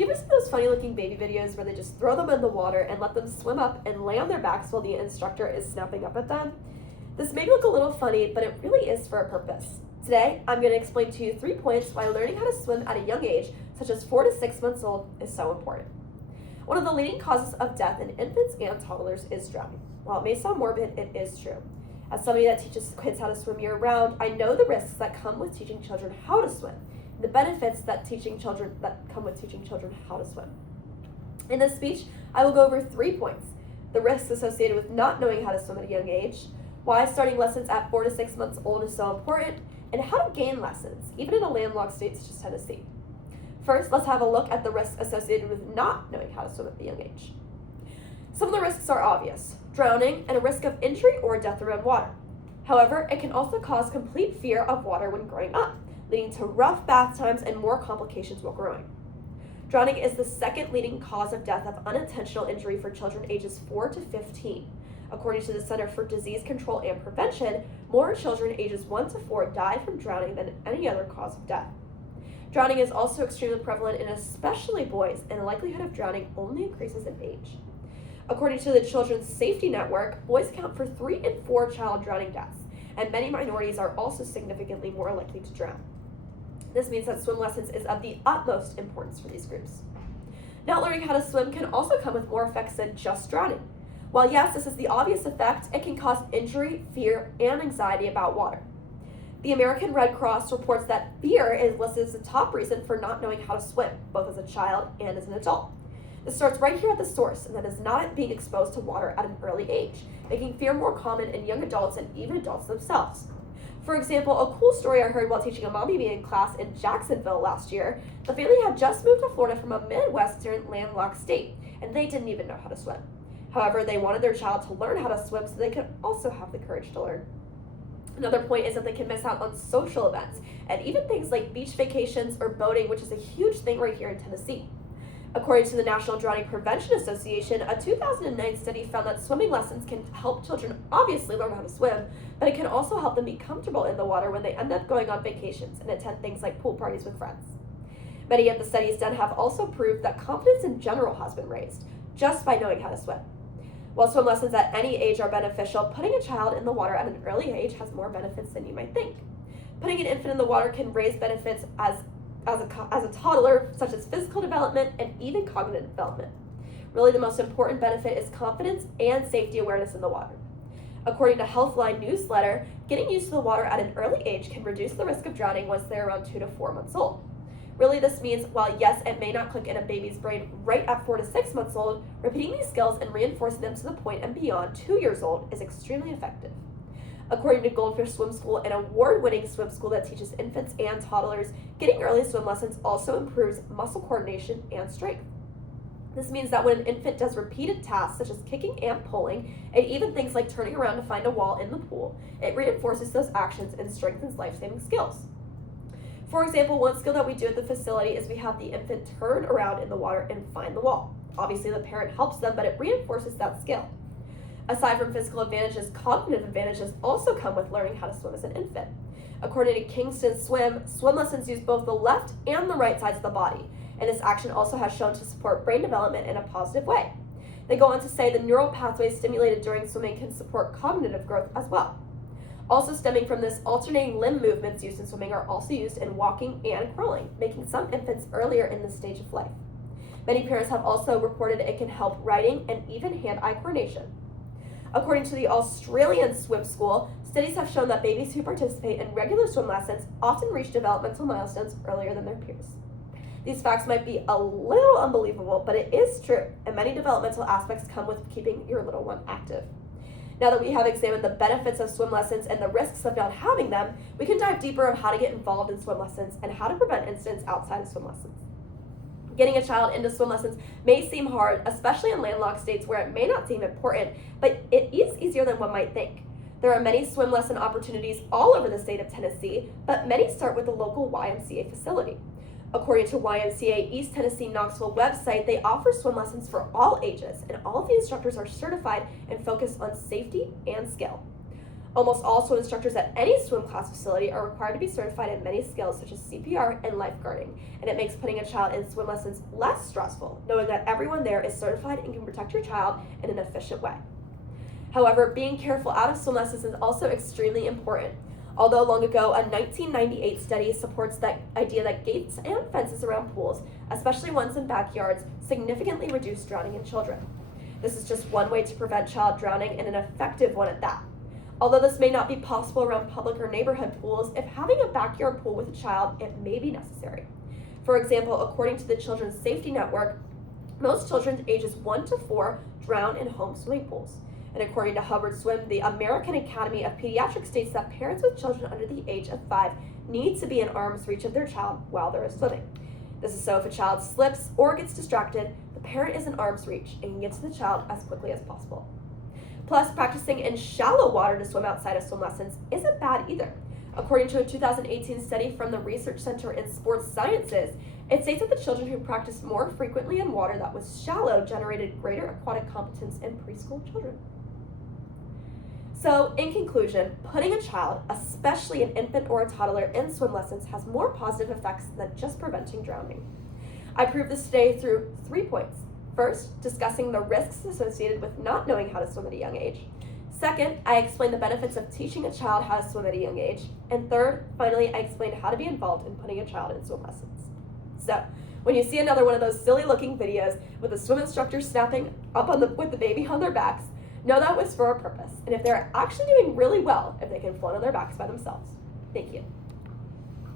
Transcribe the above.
Do you ever see those funny looking baby videos where they just throw them in the water and let them swim up and lay on their backs while the instructor is snapping up at them? This may look a little funny, but it really is for a purpose. Today, I'm going to explain to you 3 points why learning how to swim at a young age, such as 4 to 6 months old, is so important. One of the leading causes of death in infants and toddlers is drowning. While it may sound morbid, it is true. As somebody that teaches kids how to swim year-round, I know the risks that come with teaching children how to swim, and the benefits that come with teaching children how to swim. In this speech, I will go over 3 points: the risks associated with not knowing how to swim at a young age, why starting lessons at 4 to 6 months old is so important, and how to gain lessons, even in a landlocked state such as Tennessee. First, let's have a look at the risks associated with not knowing how to swim at a young age. Some of the risks are obvious: drowning and a risk of injury or death around water. However, it can also cause complete fear of water when growing up, leading to rough bath times and more complications while growing. Drowning is the second leading cause of death of unintentional injury for children ages 4 to 15. According to the Center for Disease Control and Prevention, more children ages 1 to 4 die from drowning than any other cause of death. Drowning is also extremely prevalent in especially boys, and the likelihood of drowning only increases in age. According to the Children's Safety Network, boys account for 3 in 4 child drowning deaths, and many minorities are also significantly more likely to drown. This means that swim lessons is of the utmost importance for these groups. Not learning how to swim can also come with more effects than just drowning. While yes, this is the obvious effect, it can cause injury, fear, and anxiety about water. The American Red Cross reports that fear is listed as the top reason for not knowing how to swim, both as a child and as an adult. This starts right here at the source, and that is not being exposed to water at an early age, making fear more common in young adults and even adults themselves. For example, a cool story I heard while teaching a mommy being class in Jacksonville last year: the family had just moved to Florida from a Midwestern landlocked state, and they didn't even know how to swim. However, they wanted their child to learn how to swim so they could also have the courage to learn. Another point is that they can miss out on social events, and even things like beach vacations or boating, which is a huge thing right here in Tennessee. According to the National Drowning Prevention Association, a 2009 study found that swimming lessons can help children obviously learn how to swim, but it can also help them be comfortable in the water when they end up going on vacations and attend things like pool parties with friends. Many of the studies done have also proved that confidence in general has been raised just by knowing how to swim. While swim lessons at any age are beneficial, putting a child in the water at an early age has more benefits than you might think. Putting an infant in the water can raise benefits as a toddler, such as physical development and even cognitive development. Really, the most important benefit is confidence and safety awareness in the water. According to Healthline newsletter, getting used to the water at an early age can reduce the risk of drowning once they're around 2 to 4 months old. Really, this means while yes, it may not click in a baby's brain right at 4 to 6 months old, repeating these skills and reinforcing them to the point and beyond 2 years old is extremely effective. According to Goldfish Swim School, an award-winning swim school that teaches infants and toddlers, getting early swim lessons also improves muscle coordination and strength. This means that when an infant does repeated tasks such as kicking and pulling, and even things like turning around to find a wall in the pool, it reinforces those actions and strengthens life-saving skills. For example, one skill that we do at the facility is we have the infant turn around in the water and find the wall. Obviously, the parent helps them, but it reinforces that skill. Aside from physical advantages, cognitive advantages also come with learning how to swim as an infant. According to Kingston Swim, swim lessons use both the left and the right sides of the body, and this action also has shown to support brain development in a positive way. They go on to say the neural pathways stimulated during swimming can support cognitive growth as well. Also stemming from this, alternating limb movements used in swimming are also used in walking and crawling, making some infants earlier in this stage of life. Many parents have also reported it can help writing and even hand-eye coordination. According to the Australian Swim School, studies have shown that babies who participate in regular swim lessons often reach developmental milestones earlier than their peers. These facts might be a little unbelievable, but it is true, and many developmental aspects come with keeping your little one active. Now that we have examined the benefits of swim lessons and the risks of not having them, we can dive deeper on how to get involved in swim lessons and how to prevent incidents outside of swim lessons. Getting a child into swim lessons may seem hard, especially in landlocked states where it may not seem important, but it is easier than one might think. There are many swim lesson opportunities all over the state of Tennessee, but many start with the local YMCA facility. According to YMCA East Tennessee Knoxville website, they offer swim lessons for all ages, and all of the instructors are certified and focused on safety and skill. Almost all swim instructors at any swim class facility are required to be certified in many skills such as CPR and lifeguarding, and it makes putting a child in swim lessons less stressful, knowing that everyone there is certified and can protect your child in an efficient way. However, being careful out of swim lessons is also extremely important. Although long ago, a 1998 study supports the idea that gates and fences around pools, especially ones in backyards, significantly reduce drowning in children. This is just one way to prevent child drowning, and an effective one at that. Although this may not be possible around public or neighborhood pools, if having a backyard pool with a child, it may be necessary. For example, according to the Children's Safety Network, most children ages 1 to 4 drown in home swimming pools. And according to Hubbard Swim, the American Academy of Pediatrics states that parents with children under the age of 5 need to be in arm's reach of their child while they're swimming. This is so if a child slips or gets distracted, the parent is in arm's reach and can get to the child as quickly as possible. Plus, practicing in shallow water to swim outside of swim lessons isn't bad either. According to a 2018 study from the Research Center in Sports Sciences, it states that the children who practiced more frequently in water that was shallow generated greater aquatic competence in preschool children. So, in conclusion, putting a child, especially an infant or a toddler, in swim lessons has more positive effects than just preventing drowning. I proved this today through 3 points. First, discussing the risks associated with not knowing how to swim at a young age. Second, I explained the benefits of teaching a child how to swim at a young age. And third, finally, I explained how to be involved in putting a child in swim lessons. So, when you see another one of those silly looking videos with a swim instructor snapping up with the baby on their backs, know that was for a purpose, and if they're actually doing really well if they can float on their backs by themselves. Thank you.